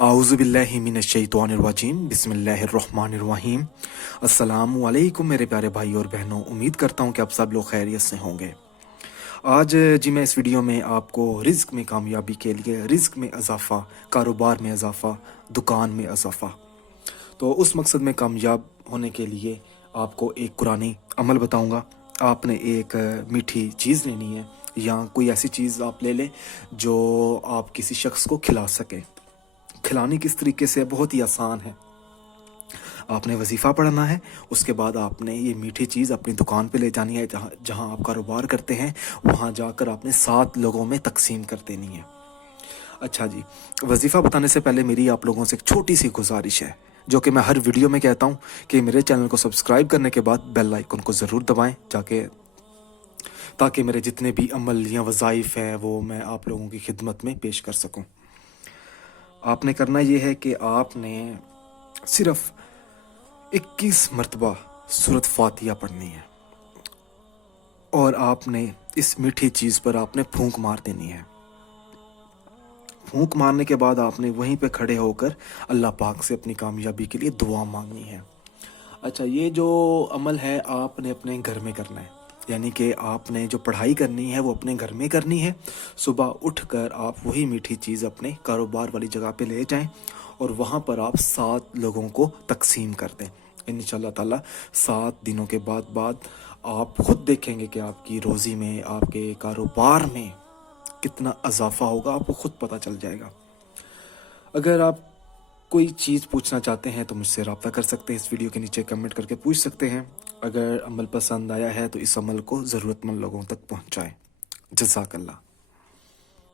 आऊज़ु बिल्लाहि मिनश शैतानिर रजीम बिस्मिल्लाहिर रहमानिर रहीम। अस्सलामु अलैकुम मेरे प्यारे भाई और बहनों, उम्मीद करता हूँ कि आप सब लोग खैरियत से होंगे। आज जी मैं इस वीडियो में आपको रिज़्क में कामयाबी के लिए, रिज़्क में इजाफ़ा, कारोबार में इजाफ़ा, दुकान में इजाफ़ा, तो उस मकसद में कामयाब होने के लिए आपको एक कुरानी अमल बताऊँगा। आपने एक मीठी चीज़ लेनी है या कोई ऐसी चीज़ आप ले लें जो आप किसी शख्स को खिला सकें। खिलानी किस तरीके से, बहुत ही आसान है। आपने वजीफ़ा पढ़ना है, उसके बाद आपने ये मीठी चीज़ अपनी दुकान पे ले जानी है, जहाँ आप कारोबार करते हैं, वहाँ जाकर आपने 7 लोगों में तकसीम कर देनी है। अच्छा जी, वजीफ़ा बताने से पहले मेरी आप लोगों से एक छोटी सी गुजारिश है, जो कि मैं हर वीडियो में कहता हूँ कि मेरे चैनल को सब्सक्राइब करने के बाद बेल आइकन को ज़रूर दबाएँ ताकि मेरे जितने भी अमल या वज़ाइफ हैं वो मैं आप लोगों की खिदमत में पेश कर सकूँ। आपने करना ये है कि आपने सिर्फ 21 मरतबा सूरत फातिहा पढ़नी है और आपने इस मीठी चीज़ पर आपने फूंक मार देनी है। फूंक मारने के बाद आपने वहीं पे खड़े होकर अल्लाह पाक से अपनी कामयाबी के लिए दुआ मांगनी है। अच्छा, ये जो अमल है आपने अपने घर में करना है, यानी कि आपने जो पढ़ाई करनी है वो अपने घर में करनी है। सुबह उठकर आप वही मीठी चीज़ अपने कारोबार वाली जगह पे ले जाएं और वहाँ पर आप 7 लोगों को तकसीम कर दें। इंशाअल्लाह ताला 7 दिनों के बाद आप खुद देखेंगे कि आपकी रोज़ी में, आपके कारोबार में कितना इजाफा होगा, आपको खुद पता चल जाएगा। अगर आप कोई चीज़ पूछना चाहते हैं तो मुझसे रब्ता कर सकते हैं, इस वीडियो के नीचे कमेंट करके पूछ सकते हैं। अगर अमल पसंद आया है तो इस अमल को ज़रूरतमंद लोगों तक पहुँचाएँ। जज़ाकल्लाह।